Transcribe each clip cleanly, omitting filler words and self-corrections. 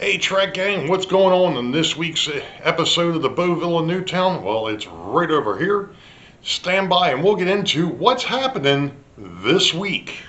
Hey Track Gang, what's going on in this week's episode of the Boeville in Newtown? Well, it's right over here. Stand by and we'll get into what's happening this week.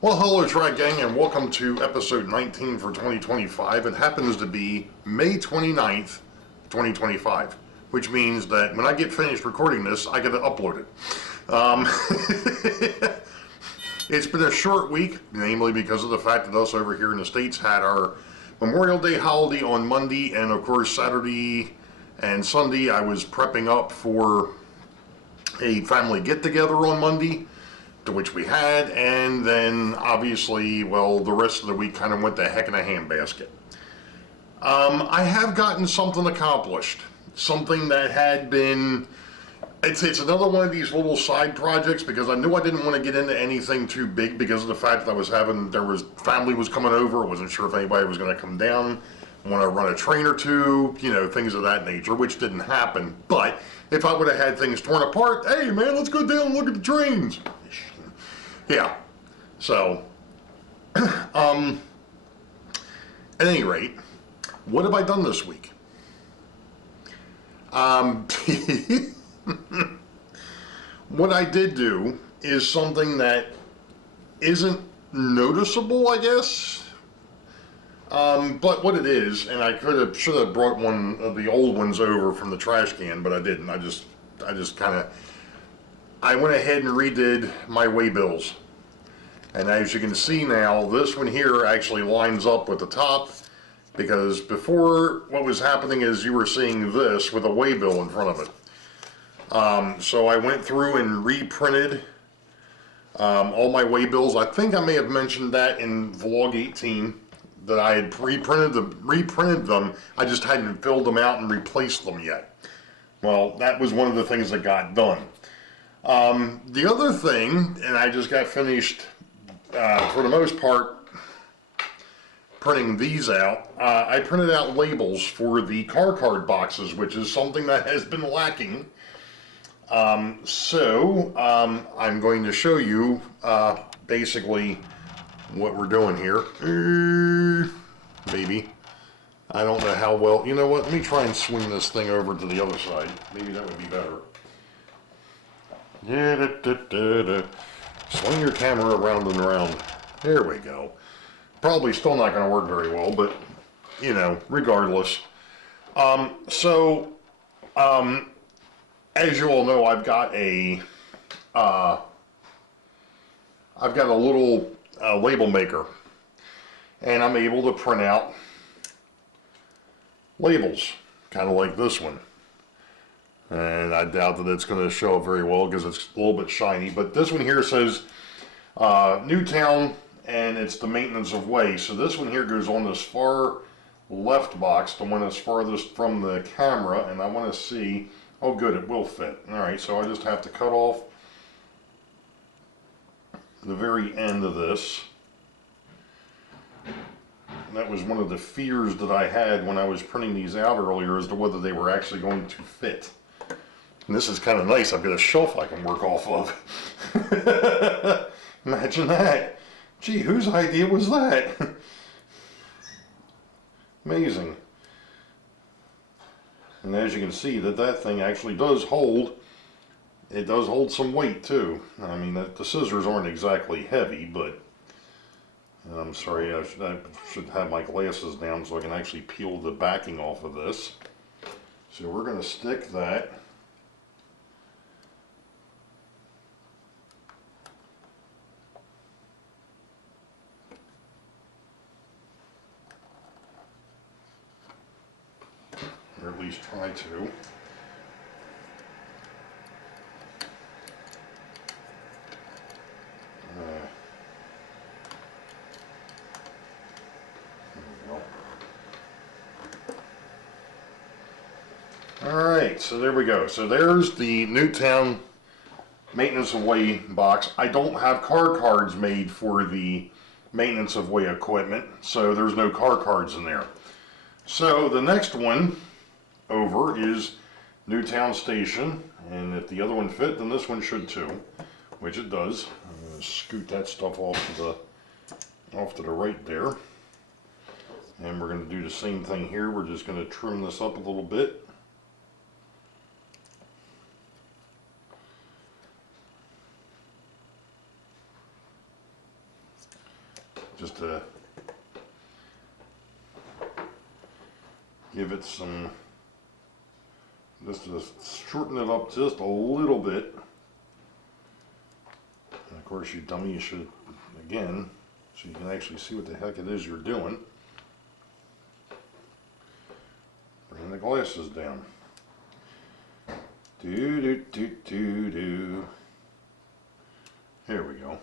Well, hello Track Gang and welcome to episode 19 for 2025. It happens to be May 29th, 2025, which means that when I get finished recording this, I get to upload it. It's been a short week, namely because of the fact that us over here in the States had our Memorial Day holiday on Monday, and of course Saturday and Sunday I was prepping up for a family get-together on Monday, to which we had, and then obviously, well, the rest of the week kind of went to heck in a handbasket. I have gotten something accomplished, something that had been, it's another one of these little side projects, because I knew I didn't want to get into anything too big because of the fact that family was coming over. I wasn't sure if anybody was going to come down, want to run a train or two, things of that nature, which didn't happen. But if I would have had things torn apart, hey man, let's go down and look at the trains. Yeah, so, at any rate, what have I done this week? What I did do is something that isn't noticeable, I guess, but what it is, and should have brought one of the old ones over from the trash can, but I didn't. I went ahead and redid my Waybills. And as you can see now, this one here actually lines up with the top, because before what was happening is you were seeing this with a Waybill in front of it. So I went through and reprinted all my Waybills. I think I may have mentioned that in vlog 18, that I had reprinted them. I just hadn't filled them out and replaced them yet. Well, that was one of the things that got done. The other thing, and I just got finished, for the most part, printing these out. I printed out labels for the car card boxes, which is something that has been lacking. So I'm going to show you basically what we're doing here. Maybe. I don't know how well. You know what? Let me try and swing this thing over to the other side. Maybe that would be better. Swing your camera around and around. There we go. Probably still not going to work very well, but regardless. As you all know, I've got a little label maker, and I'm able to print out labels, kind of like this one. And I doubt that it's going to show up very well because it's a little bit shiny. But this one here says Newtown, and it's the maintenance of way. So this one here goes on this far left box, the one that's farthest from the camera. And I want to see, oh good, it will fit. Alright, so I just have to cut off the very end of this. And that was one of the fears that I had when I was printing these out earlier, as to whether they were actually going to fit. And this is kind of nice. I've got a shelf I can work off of. Imagine that. Gee, whose idea was that? Amazing. And as you can see, that thing actually does hold. It does hold some weight too. I mean, the scissors aren't exactly heavy, but I'm sorry, I should have my glasses down so I can actually peel the backing off of this. So we're going to stick that or at least try to. Alright, so there we go. So there's the Newtown maintenance of way box. I don't have car cards made for the maintenance of way equipment, so there's no car cards in there. So the next one over is Newtown Station, and if the other one fit, then this one should too, which it does. I'm going to scoot that stuff off to the right there, and we're going to do the same thing here. We're just going to trim this up a little bit. Just to give it some, just to shorten it up just a little bit. And of course, you dummy, you should, again, so you can actually see what the heck it is you're doing. Bring the glasses down. Do do do do do. Here we go.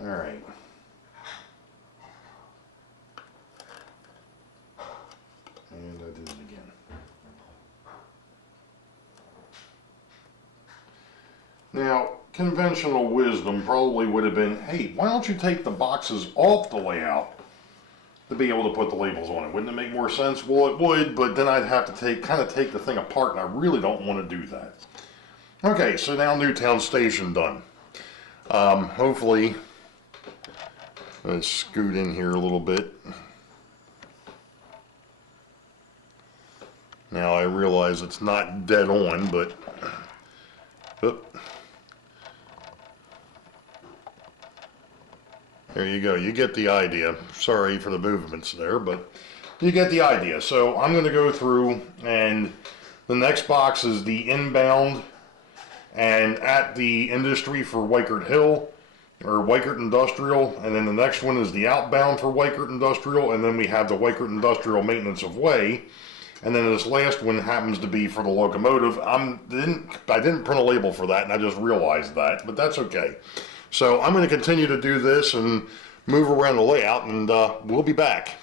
All right. And I did it again. Now, conventional wisdom probably would have been, hey, why don't you take the boxes off the layout to be able to put the labels on it? Wouldn't it make more sense? Well, it would, but then I'd have to kind of take the thing apart, and I really don't want to do that. Okay, so now Newtown Station done. Hopefully, let's scoot in here a little bit. Now I realize it's not dead on, but there you go. You get the idea. Sorry for the movements there, but you get the idea. So I'm going to go through, and the next box is the inbound and at the industry for Wykert Hill, or Wykert Industrial, and then the next one is the outbound for Wykert Industrial, and then we have the Wykert Industrial maintenance of way. And then this last one happens to be for the locomotive. I didn't print a label for that, and I just realized that, but that's okay. So I'm going to continue to do this and move around the layout, and we'll be back.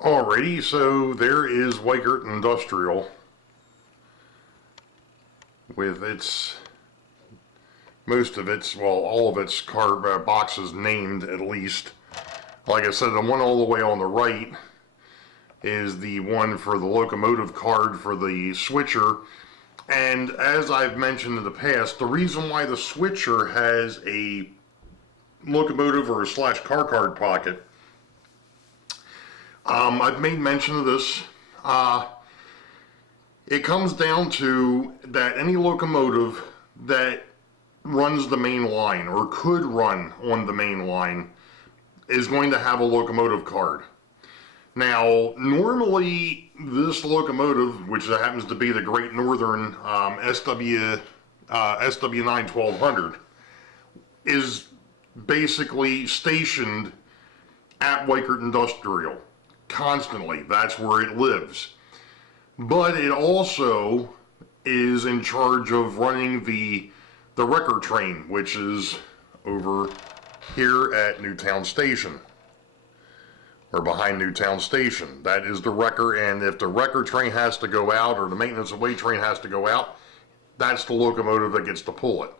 Alrighty, so there is Wykert Industrial with its, most of its, well, all of its boxes named at least. Like I said, the one all the way on the right is the one for the locomotive card for the switcher. And as I've mentioned in the past, the reason why the switcher has a locomotive or a / car card pocket, I've made mention of this. It comes down to that any locomotive that runs the main line or could run on the main line is going to have a locomotive card. Now, normally this locomotive, which happens to be the Great Northern SW9 1200, is basically stationed at Wykert Industrial constantly. That's where it lives. But it also is in charge of running the wrecker train, which is over here at Newtown Station, or behind Newtown Station. That is the wrecker, and if the wrecker train has to go out, or the maintenance of way train has to go out, that's the locomotive that gets to pull it.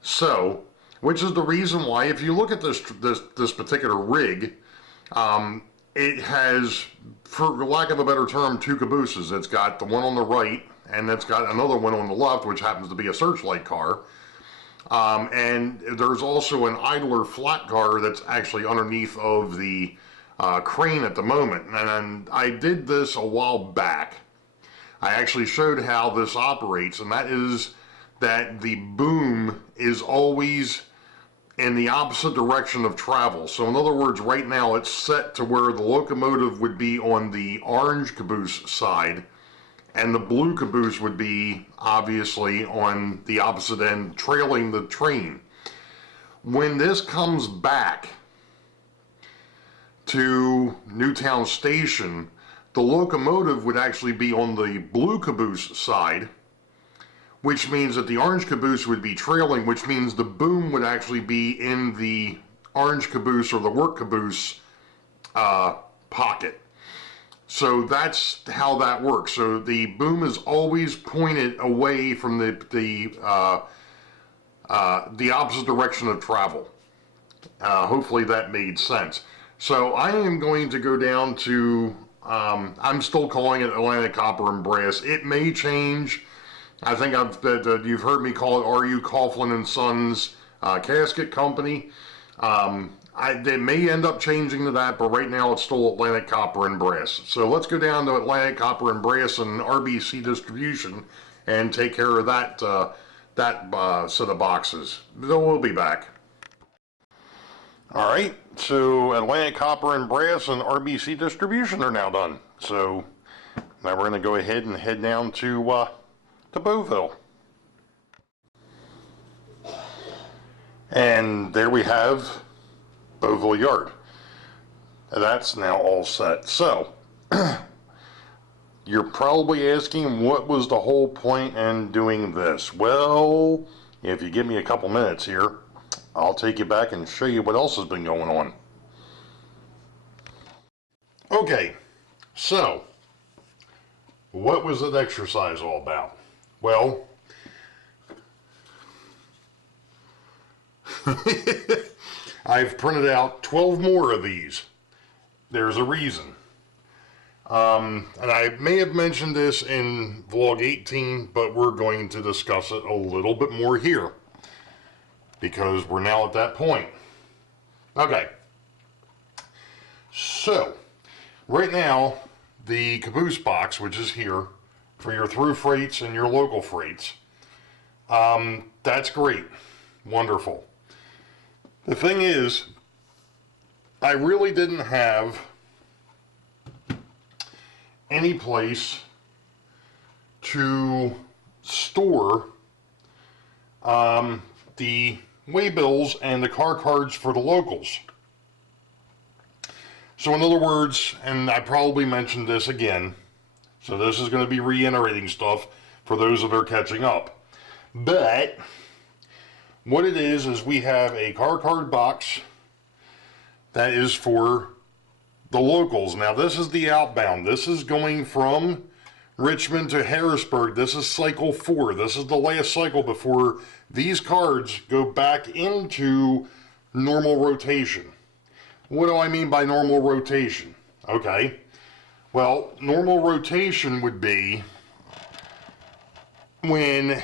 So, which is the reason why, if you look at this particular rig, it has, for lack of a better term, two cabooses. It's got the one on the right, and it's got another one on the left, which happens to be a searchlight car. And there's also an idler flat car that's actually underneath of the crane at the moment. And I did this a while back. I actually showed how this operates, and that is that the boom is always in the opposite direction of travel. So in other words, right now it's set to where the locomotive would be on the orange caboose side, and the blue caboose would be obviously on the opposite end, trailing the train. When this comes back to Newtown Station, the locomotive would actually be on the blue caboose side, which means that the orange caboose would be trailing, which means the boom would actually be in the orange caboose or the work caboose pocket. So that's how that works. So the boom is always pointed away from the opposite direction of travel. Hopefully that made sense. So I am going to go down to, I'm still calling it Atlantic Copper and Brass. It may change. I think you've heard me call it R.U. Coughlin and Sons Casket Company. They may end up changing to that, but right now it's still Atlantic Copper and Brass. So let's go down to Atlantic Copper and Brass and RBC Distribution and take care of that set of boxes. Then we'll be back. All right, so Atlantic Copper and Brass and RBC Distribution are now done. So now we're going to go ahead and head down to Boeville. And there we have Boeville Yard. That's now all set. So you're probably asking, what was the whole point in doing this? Well, if you give me a couple minutes here, I'll take you back and show you what else has been going on. Okay, so what was that exercise all about? Well, I've printed out 12 more of these. There's a reason. And I may have mentioned this in vlog 18, but we're going to discuss it a little bit more here, because we're now at that point. Okay. So, right now, the caboose box, which is here, for your through freights and your local freights, that's great. Wonderful. The thing is, I really didn't have any place to store the Waybills and the car cards for the locals. So in other words, and I probably mentioned this again, so this is going to be reiterating stuff for those that are catching up. But what it is we have a car card box that is for the locals. Now this is the outbound. This is going from Richmond to Harrisburg. This is cycle 4. This is the last cycle before these cards go back into normal rotation. What do I mean by normal rotation? Okay. Well, normal rotation would be when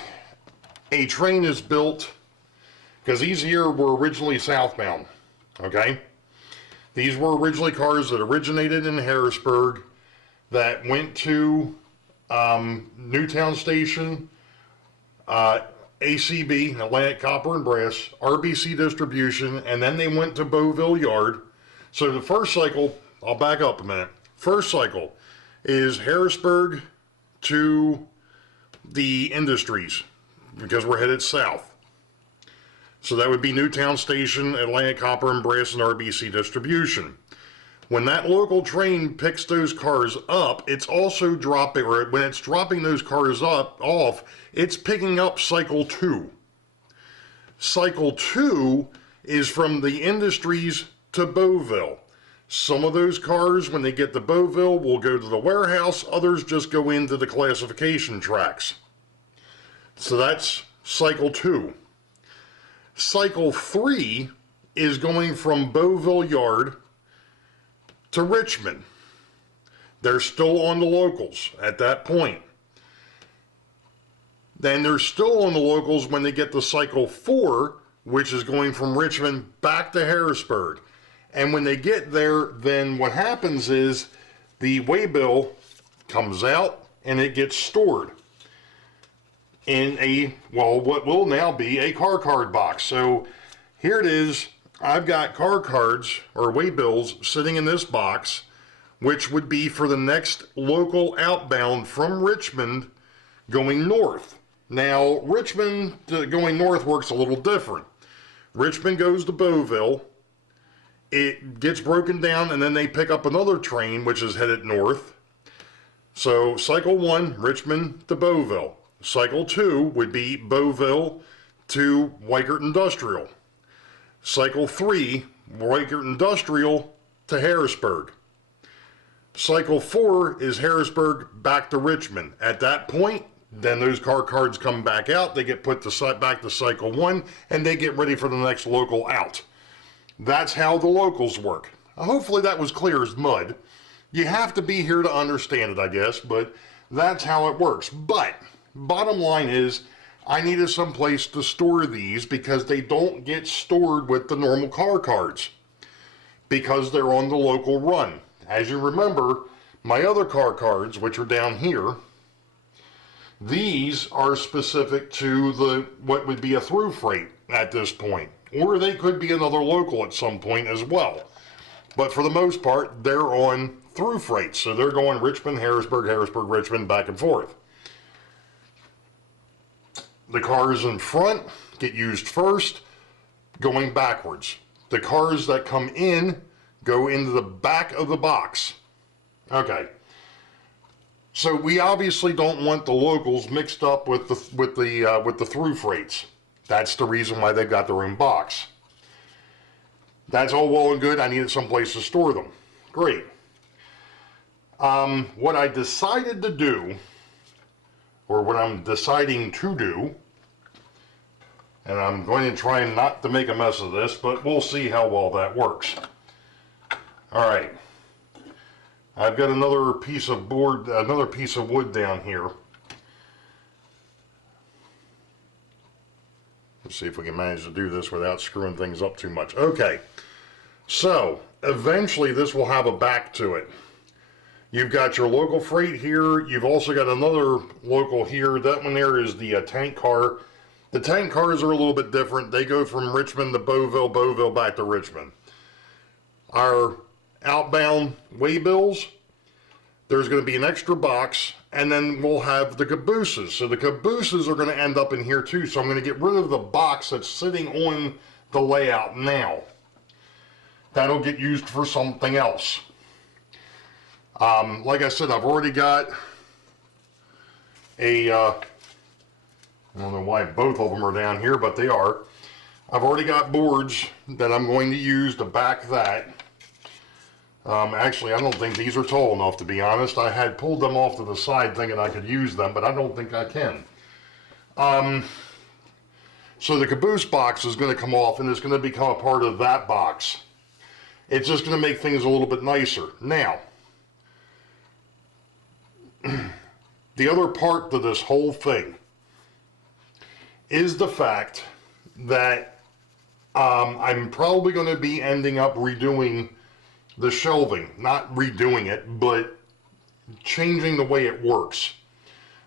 a train is built, because these here were originally southbound. Okay. These were originally cars that originated in Harrisburg that went to Newtown Station, ACB, Atlantic Copper and Brass, RBC Distribution, and then they went to Boeville Yard. So the first cycle, I'll back up a minute. First cycle is Harrisburg to the Industries, because we're headed south. So that would be Newtown Station, Atlantic Copper and Brass, and RBC Distribution. When that local train picks those cars up, it's also dropping, or when it's dropping those cars off, it's picking up cycle 2. Cycle 2 is from the Industries to Boeville. Some of those cars, when they get to Boeville, will go to the warehouse. Others just go into the classification tracks. So that's cycle 2. Cycle 3 is going from Boeville Yard to Richmond. They're still on the locals at that point. Then they're still on the locals when they get to cycle 4, which is going from Richmond back to Harrisburg. And when they get there, then what happens is the Waybill comes out and it gets stored in a, well, what will now be a car card box. So here it is. I've got car cards or Waybills sitting in this box, which would be for the next local outbound from Richmond going north. Now, Richmond going north works a little different. Richmond goes to Boeville, it gets broken down, and then they pick up another train, which is headed north. So, cycle 1, Richmond to Boeville. Cycle 2 would be Boeville to Weikert Industrial. Cycle 3, Weikert Industrial to Harrisburg. Cycle 4 is Harrisburg back to Richmond. At that point, then those car cards come back out, they get put back to cycle 1, and they get ready for the next local out. That's how the locals work. Hopefully that was clear as mud. You have to be here to understand it, I guess, but that's how it works. But bottom line is, I needed some place to store these because they don't get stored with the normal car cards because they're on the local run. As you remember, my other car cards, which are down here, these are specific to what would be a through freight at this point, or they could be another local at some point as well. But for the most part, they're on through freight, so they're going Richmond, Harrisburg, Harrisburg, Richmond, back and forth. The cars in front get used first, going backwards. The cars that come in go into the back of the box. Okay. So we obviously don't want the locals mixed up with the through freights. That's the reason why they've got their own box. That's all well and good. I needed some place to store them. Great. What I decided to do, or what I'm deciding to do, and I'm going to try not to make a mess of this, but we'll see how well that works. All right. I've got another piece of board, another piece of wood down here. Let's see if we can manage to do this without screwing things up too much. Okay, so eventually this will have a back to it. You've got your local freight here. You've also got another local here. That one there is the tank car. The tank cars are a little bit different. They go from Richmond to Boeville, Boeville back to Richmond. Our outbound Waybills, there's going to be an extra box, and then we'll have the cabooses. So the cabooses are going to end up in here too. So I'm going to get rid of the box that's sitting on the layout now. That'll get used for something else. Like I said, I've already got a, I don't know why both of them are down here, but they are. I've already got boards that I'm going to use to back that. Actually, I don't think these are tall enough, to be honest. I had pulled them off to the side thinking I could use them, but I don't think I can. So the caboose box is going to come off and it's going to become a part of that box. It's just going to make things a little bit nicer. Now, the other part to this whole thing is the fact that I'm probably going to be ending up redoing the shelving. Not redoing it, but changing the way it works.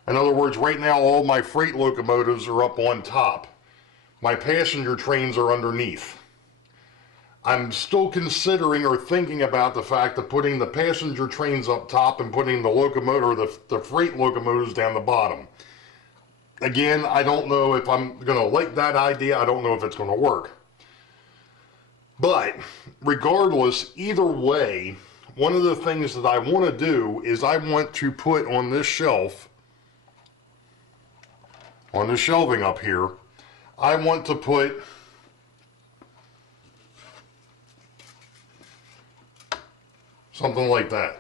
In other words, right now all my freight locomotives are up on top. My passenger trains are underneath. I'm still considering or thinking about the fact of putting the passenger trains up top and putting the locomotive or the freight locomotives down the bottom. Again, I don't know if I'm going to like that idea. I don't know if it's going to work. But regardless, either way, one of the things that I want to do is I want to put on this shelf, on the shelving up here, I want to put something like that.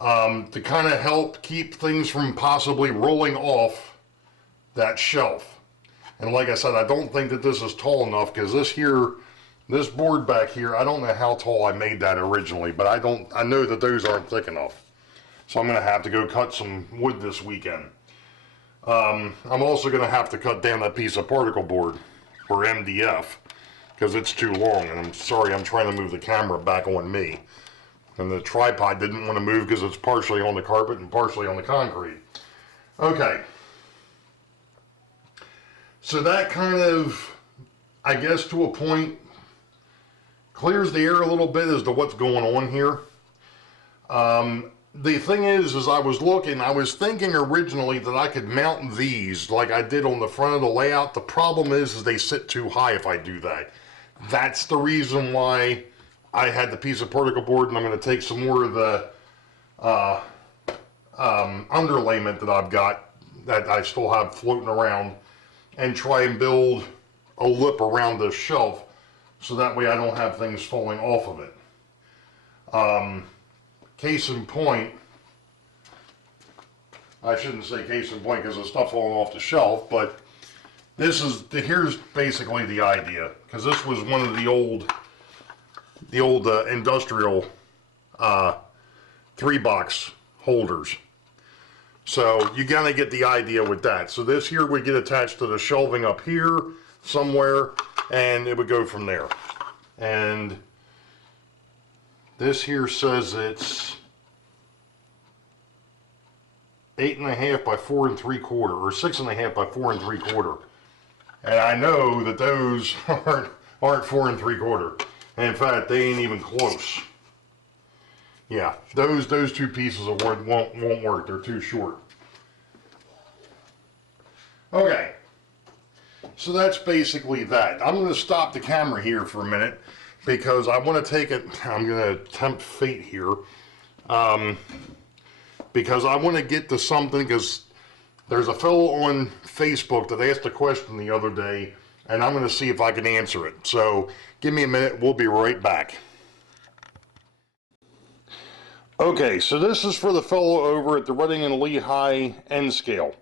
To kind of help keep things from possibly rolling off that shelf. And like I said, I don't think that this is tall enough because this board back here, I don't know how tall I made that originally, but I know that those aren't thick enough. So I'm going to have to go cut some wood this weekend. I'm also going to have to cut down that piece of particle board for MDF because it's too long. And I'm sorry, I'm trying to move the camera back on me. And the tripod didn't want to move because it's partially on the carpet and partially on the concrete. Okay. So that kind of, I guess to a point, clears the air a little bit as to what's going on here. The thing is I was thinking originally that I could mount these like I did on the front of the layout. The problem is they sit too high if I do that. That's the reason why I had the piece of particle board, and I'm going to take some more of the underlayment that I've got that I still have floating around and try and build a lip around this shelf so that way I don't have things falling off of it. case in point, I shouldn't say case in point because the stuff falling off the shelf, but here's basically the idea, because this was one of the old industrial 3-box holders. So you gotta get the idea with that. So this here would get attached to the shelving up here somewhere, and it would go from there. And this here says it's 8.5 by 4 3/4, or 6.5 by 4 3/4. And I know that those aren't 4 3/4. And in fact, they ain't even close. Yeah, those two pieces of wood won't work. They're too short. Okay, so that's basically that. I'm going to stop the camera here for a minute because I want to take it. I'm going to tempt fate here because I want to get to something. Because there's a fellow on Facebook that asked a question the other day, and I'm going to see if I can answer it. So give me a minute. We'll be right back. Okay, so this is for the fellow over at the Reading and Lehigh N scale.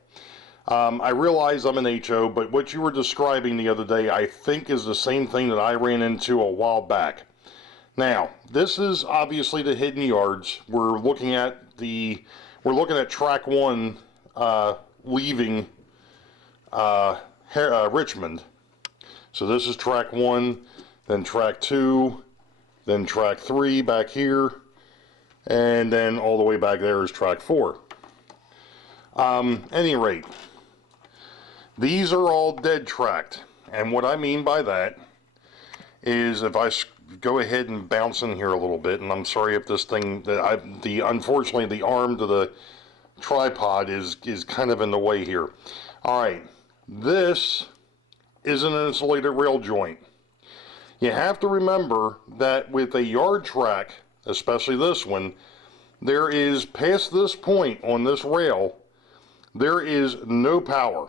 I realize I'm an HO, but what you were describing the other day, I think is the same thing that I ran into a while back. Now, this is obviously the hidden yards. We're looking at track 1 leaving Richmond. So this is track 1, then track 2, then track 3 back here, and then all the way back there is track 4. Any rate, these are all dead tracked, and what I mean by that is if I go ahead and bounce in here a little bit, and I'm sorry if this thing, unfortunately the arm to the tripod is kind of in the way here. Alright, this is an insulated rail joint. You have to remember that with a yard track, especially this one, there is, past this point on this rail, there is no power,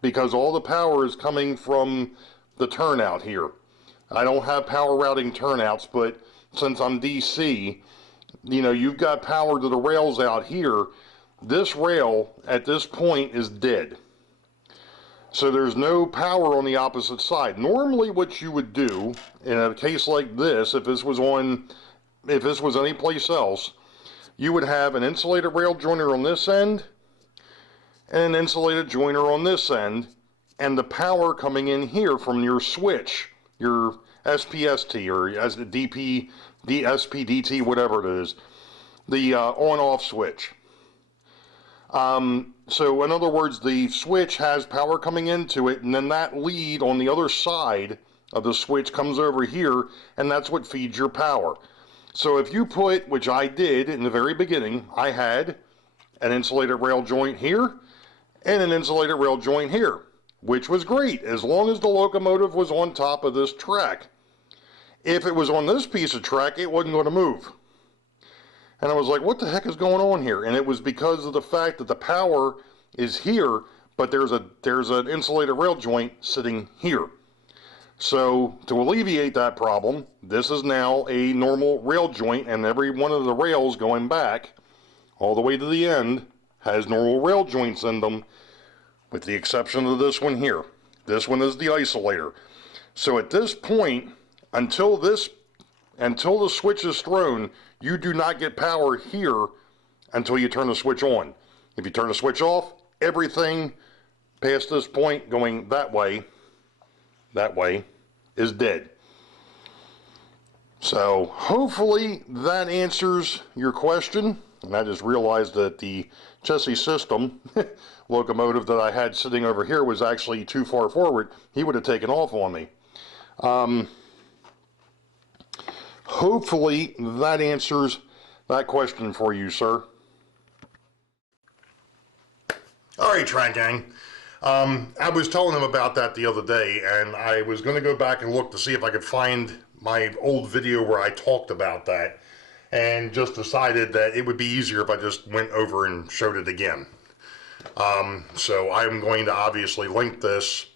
because all the power is coming from the turnout here. I don't have power routing turnouts, but since I'm DC, you know, you've got power to the rails out here. This rail at this point is dead. So there's no power on the opposite side. Normally what you would do in a case like this, if this was any place else, you would have an insulated rail joiner on this end and an insulated joiner on this end, and the power coming in here from your switch, your SPST or as the DP, DSPDT, whatever it is, the on-off switch. So in other words, the switch has power coming into it, and then that lead on the other side of the switch comes over here, and that's what feeds your power. So if you put, which I did in the very beginning, I had an insulated rail joint here and an insulated rail joint here, which was great as long as the locomotive was on top of this track. If it was on this piece of track, it wasn't going to move. And I was like, what the heck is going on here? And it was because of the fact that the power is here, but there's an insulated rail joint sitting here. So to alleviate that problem, this is now a normal rail joint, and every one of the rails going back all the way to the end has normal rail joints in them, with the exception of this one here. This one is the isolator. So at this point, until the switch is thrown, you do not get power here until you turn the switch on. If you turn the switch off, everything past this point going that way is dead. So hopefully that answers your question. And I just realized that the chassis system locomotive that I had sitting over here was actually too far forward. He would have taken off on me. Hopefully that answers that question for you, sir. Alright, Track Gang. I was telling him about that the other day, and I was going to go back and look to see if I could find my old video where I talked about that, and just decided that it would be easier if I just went over and showed it again. So I'm going to obviously link this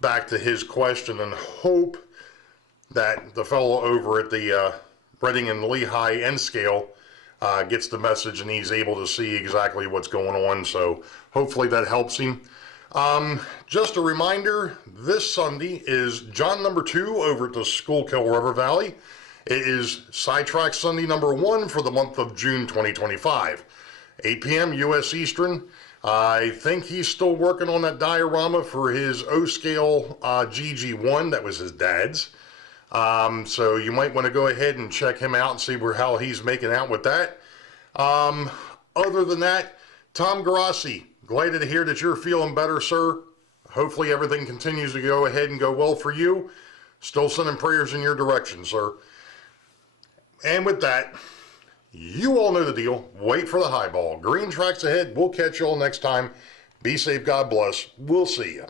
back to his question and hope that the fellow over at the Reading and Lehigh N scale gets the message and he's able to see exactly what's going on. So hopefully that helps him. Just a reminder, this Sunday is John number 2 over at the Schuylkill River Valley. It is Sidetrack Sunday number 1 for the month of June 2025. 8 p.m. U.S. Eastern. I think he's still working on that diorama for his O-scale GG1. That was his dad's. So you might want to go ahead and check him out and see how he's making out with that. Other than that, Tom Garassi, glad to hear that you're feeling better, sir. Hopefully everything continues to go ahead and go well for you. Still sending prayers in your direction, sir. And with that, you all know the deal. Wait for the high ball. Green tracks ahead. We'll catch you all next time. Be safe. God bless. We'll see you.